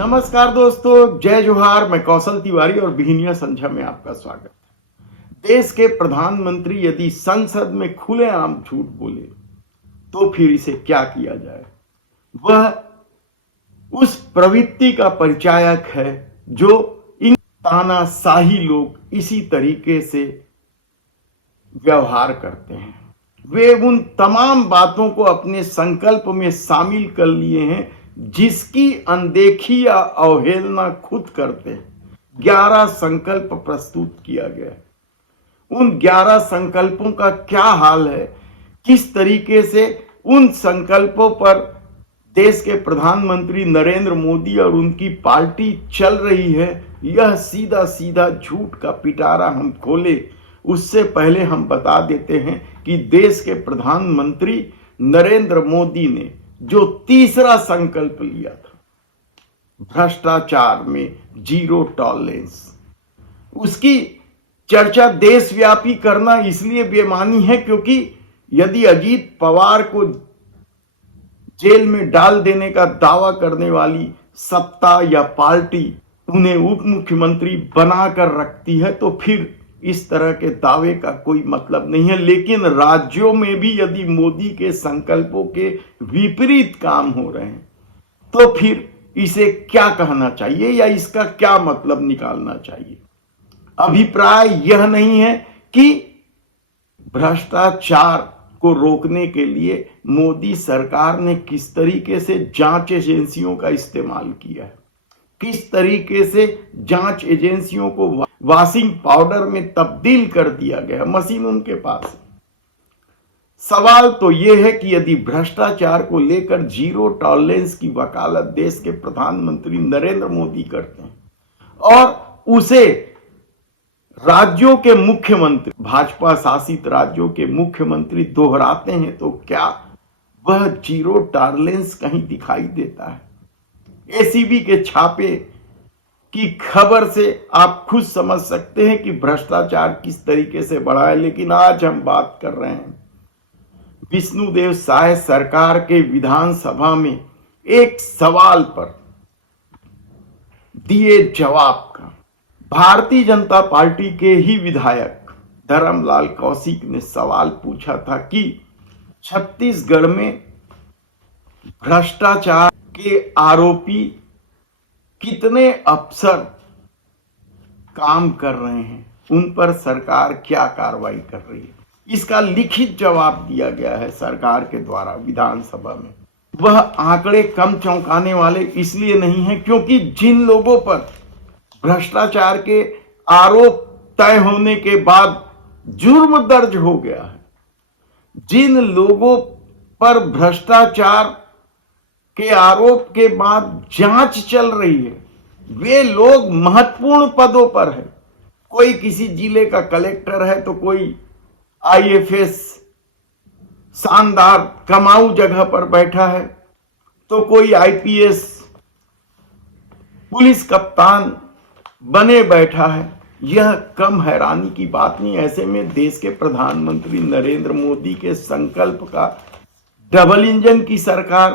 नमस्कार दोस्तों, जय जोहार। मैं कौशल तिवारी और बिहिनिया संध्या में आपका स्वागत है। देश के प्रधानमंत्री यदि संसद में खुलेआम झूठ बोले तो फिर इसे क्या किया जाए। वह उस प्रवृत्ति का परिचायक है जो इन तानाशाही लोग इसी तरीके से व्यवहार करते हैं। वे उन तमाम बातों को अपने संकल्प में शामिल कर लिए हैं जिसकी अनदेखी या अवहेलना खुद करते हैं। 11 संकल्प प्रस्तुत किया गया है। उन 11 संकल्पों का क्या हाल है, किस तरीके से उन संकल्पों पर देश के प्रधानमंत्री नरेंद्र मोदी और उनकी पार्टी चल रही है, यह सीधा सीधा झूठ का पिटारा हम खोले उससे पहले हम बता देते हैं कि देश के प्रधानमंत्री नरेंद्र मोदी ने जो तीसरा संकल्प लिया था, भ्रष्टाचार में जीरो टॉलरेंस, उसकी चर्चा देशव्यापी करना इसलिए बेमानी है क्योंकि यदि अजीत पवार को जेल में डाल देने का दावा करने वाली सत्ता या पार्टी उन्हें उप मुख्यमंत्री बनाकर रखती है तो फिर इस तरह के दावे का कोई मतलब नहीं है। लेकिन राज्यों में भी यदि मोदी के संकल्पों के विपरीत काम हो रहे हैं तो फिर इसे क्या कहना चाहिए या इसका क्या मतलब निकालना चाहिए। अभिप्राय यह नहीं है कि भ्रष्टाचार को रोकने के लिए मोदी सरकार ने किस तरीके से जांच एजेंसियों का इस्तेमाल किया है, किस तरीके से जांच एजेंसियों को वॉशिंग पाउडर में तब्दील कर दिया गया, मशीन उनके पास है। सवाल तो यह है कि यदि भ्रष्टाचार को लेकर जीरो टॉलरेंस की वकालत देश के प्रधानमंत्री नरेंद्र मोदी करते हैं और उसे राज्यों के मुख्यमंत्री, भाजपा शासित राज्यों के मुख्यमंत्री दोहराते हैं तो क्या वह जीरो टॉलरेंस कहीं दिखाई देता है। एसीबी के छापे की खबर से आप खुद समझ सकते हैं कि भ्रष्टाचार किस तरीके से बढ़ा है। लेकिन आज हम बात कर रहे हैं विष्णुदेव साय सरकार के विधानसभा में एक सवाल पर दिए जवाब का। भारतीय जनता पार्टी के ही विधायक धर्मलाल कौशिक ने सवाल पूछा था कि छत्तीसगढ़ में भ्रष्टाचार के आरोपी कितने अफसर काम कर रहे हैं, उन पर सरकार क्या कार्रवाई कर रही है। इसका लिखित जवाब दिया गया है सरकार के द्वारा विधानसभा में। वह आंकड़े कम चौंकाने वाले इसलिए नहीं है क्योंकि जिन लोगों पर भ्रष्टाचार के आरोप तय होने के बाद जुर्म दर्ज हो गया है, जिन लोगों पर भ्रष्टाचार के आरोप के बाद जांच चल रही है, वे लोग महत्वपूर्ण पदों पर है। कोई किसी जिले का कलेक्टर है तो कोई आईएफएस शानदार कमाऊ जगह पर बैठा है तो कोई आईपीएस पुलिस कप्तान बने बैठा है। यह कम हैरानी की बात नहीं। ऐसे में देश के प्रधानमंत्री नरेंद्र मोदी के संकल्प का डबल इंजन की सरकार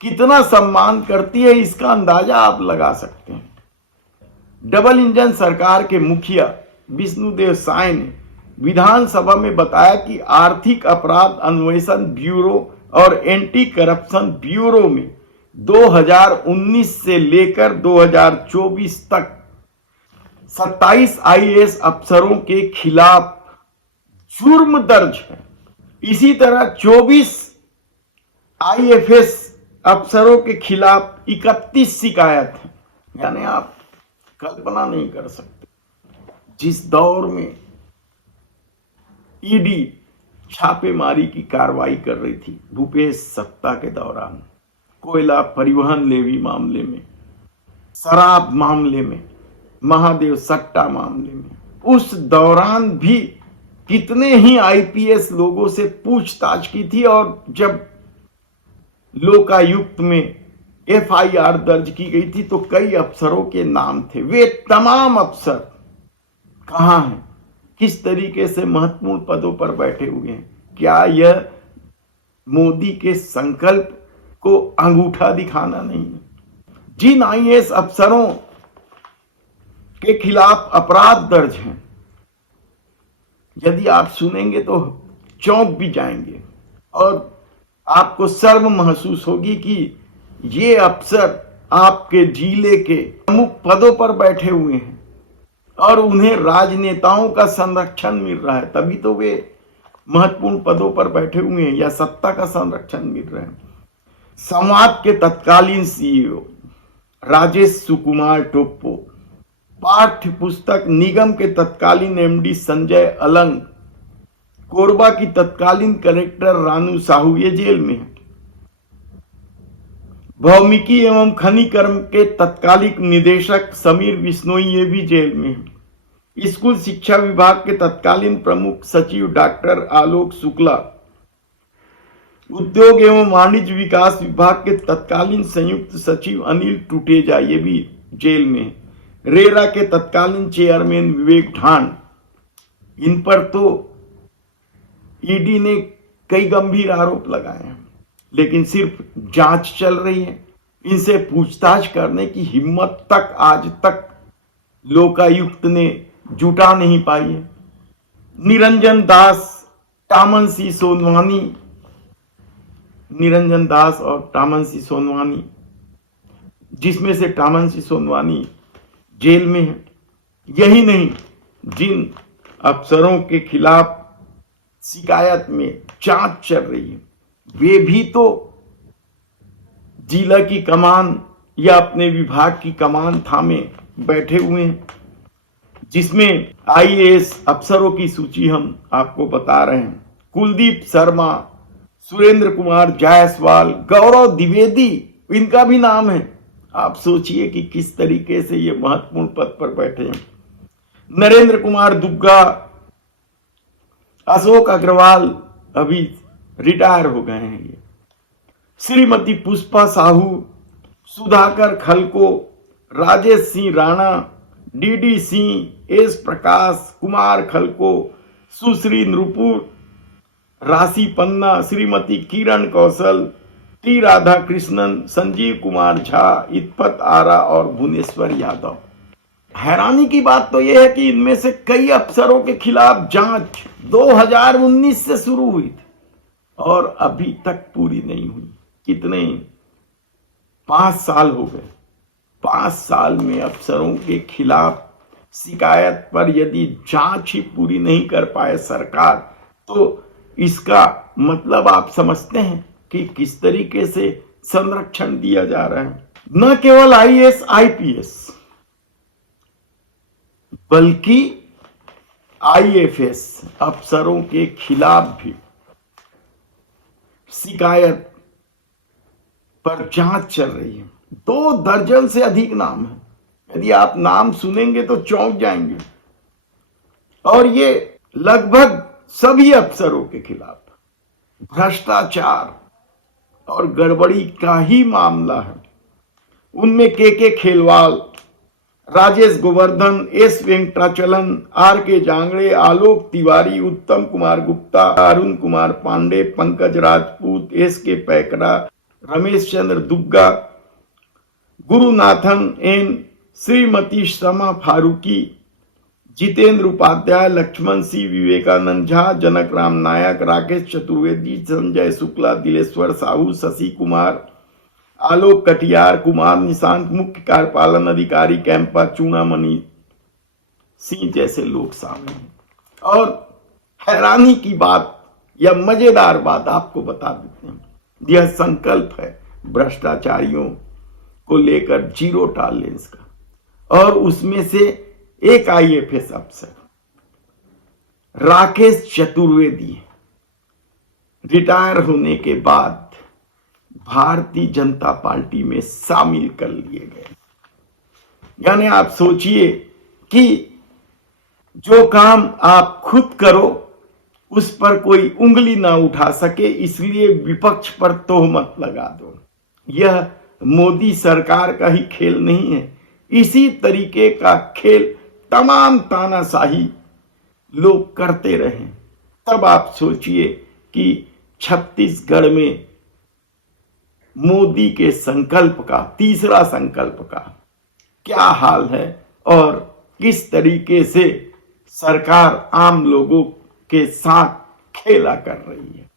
कितना सम्मान करती है इसका अंदाजा आप लगा सकते हैं। डबल इंजन सरकार के मुखिया विष्णुदेव साय ने विधानसभा में बताया कि आर्थिक अपराध अन्वेषण ब्यूरो और एंटी करप्शन ब्यूरो में 2019 से लेकर 2024 तक 27 आईएएस अफसरों के खिलाफ जुर्म दर्ज है। इसी तरह 24 आईएफएस अफसरों के खिलाफ 31 शिकायत है। यानी आप कल्पना नहीं कर सकते जिस दौर में ईडी छापेमारी की कार्रवाई कर रही थी भूपेश सत्ता के दौरान, कोयला परिवहन लेवी मामले में, शराब मामले में, महादेव सट्टा मामले में, उस दौरान भी कितने ही आईपीएस लोगों से पूछताछ की थी और जब लोकायुक्त में एफआईआर दर्ज की गई थी तो कई अफसरों के नाम थे। वे तमाम अफसर कहां हैं, किस तरीके से महत्वपूर्ण पदों पर बैठे हुए हैं। क्या यह मोदी के संकल्प को अंगूठा दिखाना नहीं है? जिन आईएएस अफसरों के खिलाफ अपराध दर्ज हैं, यदि आप सुनेंगे तो चौंक भी जाएंगे और आपको शर्म महसूस होगी कि ये अफसर आपके जिले के प्रमुख पदों पर बैठे हुए हैं और उन्हें राजनेताओं का संरक्षण मिल रहा है, तभी तो वे महत्वपूर्ण पदों पर बैठे हुए हैं या सत्ता का संरक्षण मिल रहा है। संवाद के तत्कालीन सीईओ राजेश सुकुमार टोप्पो, पाठ्य पुस्तक निगम के तत्कालीन एमडी संजय अलंग, कोरबा की तत्कालीन कलेक्टर रानू साहू ये जेल में है। भौमिकी एवं खनिकर्म के तत्कालिक निदेशक समीर बिश्नोई ये भी जेल में है। स्कूल शिक्षा विभाग के तत्कालीन प्रमुख सचिव डॉक्टर आलोक शुक्ला, उद्योग एवं वाणिज्य विकास विभाग के तत्कालीन संयुक्त सचिव अनिल टुटेजा ये भी जेल में है। रेरा के तत्कालीन चेयरमैन विवेक ढांड, इन पर तो ईडी ने कई गंभीर आरोप लगाए हैं, लेकिन सिर्फ जांच चल रही है। इनसे पूछताछ करने की हिम्मत तक आज तक लोकायुक्त ने जुटा नहीं पाई है। निरंजन दास, टामन सिंह सोनवानी, निरंजन दास और टामन सिंह सोनवानी, जिसमें से टामन सिंह सोनवानी जेल में है। यही नहीं, जिन अफसरों के खिलाफ शिकायत में जांच चल रही है वे भी तो जिला की कमान या अपने विभाग की कमान थामे बैठे हुए हैं, जिसमें आईएएस अफसरों की सूची हम आपको बता रहे हैं। कुलदीप शर्मा, सुरेंद्र कुमार जायसवाल, गौरव द्विवेदी, इनका भी नाम है। आप सोचिए कि किस तरीके से ये महत्वपूर्ण पद पर बैठे हैं। नरेंद्र कुमार दुग्गा, अशोक अग्रवाल अभी रिटायर हो गए हैं ये, श्रीमती पुष्पा साहू, सुधाकर खलको, राजेश सिंह राणा, डीडी सिंह, एस प्रकाश, कुमार खलको, सुश्री नृपुर, राशि पन्ना, श्रीमती किरण कौशल, टी राधा कृष्णन, संजीव कुमार झा, इत्पत आरा और भुवनेश्वर यादव। हैरानी की बात तो यह है कि इनमें से कई अफसरों के खिलाफ जांच 2019 से शुरू हुई थी और अभी तक पूरी नहीं हुई। कितने 5 साल हो गए। 5 साल में अफसरों के खिलाफ शिकायत पर यदि जांच ही पूरी नहीं कर पाए सरकार, तो इसका मतलब आप समझते हैं कि किस तरीके से संरक्षण दिया जा रहा है। न केवल आईएएस आईपीएस बल्कि आईएफएस अफसरों के खिलाफ भी शिकायत पर जांच चल रही है। 2 दर्जन से अधिक नाम है। यदि आप नाम सुनेंगे तो चौंक जाएंगे। और ये लगभग सभी अफसरों के खिलाफ भ्रष्टाचार और गड़बड़ी का ही मामला है। उनमें के खेलवाल, राजेश गोवर्धन, एस वेंकटाचलम, आर के जांगड़े, आलोक तिवारी, उत्तम कुमार गुप्ता, अरुण कुमार पांडे, पंकज राजपूत, एस के पैकरा, रमेश चंद्र दुग्गा, गुरुनाथन एन, श्रीमती शमा फारूकी, जितेंद्र उपाध्याय, लक्ष्मण सिंह, विवेकानंद झा, जनक राम नायक, राकेश चतुर्वेदी, संजय शुक्ला, दिलेश्वर साहू, शशि कुमार, आलोक कटियार, कुमार निशांत, मुख्य कार्यपालन अधिकारी कैंपा चूड़ामणि सिंह जैसे लोग शामिल हैं। और हैरानी की बात या मजेदार बात आपको बता देते हैं, यह संकल्प है भ्रष्टाचारियों को लेकर जीरो टॉलरेंस का। और उसमें से एक आईएफएस अफसर राकेश चतुर्वेदी रिटायर होने के बाद भारतीय जनता पार्टी में शामिल कर लिए गए। यानी आप सोचिए कि जो काम आप खुद करो उस पर कोई उंगली ना उठा सके, इसलिए विपक्ष पर तोहमत लगा दो। यह मोदी सरकार का ही खेल नहीं है। इसी तरीके का खेल तमाम तानाशाही लोग करते रहे। तब आप सोचिए कि छत्तीसगढ़ में मोदी के संकल्प का, तीसरा संकल्प का क्या हाल है और किस तरीके से सरकार आम लोगों के साथ खेला कर रही है।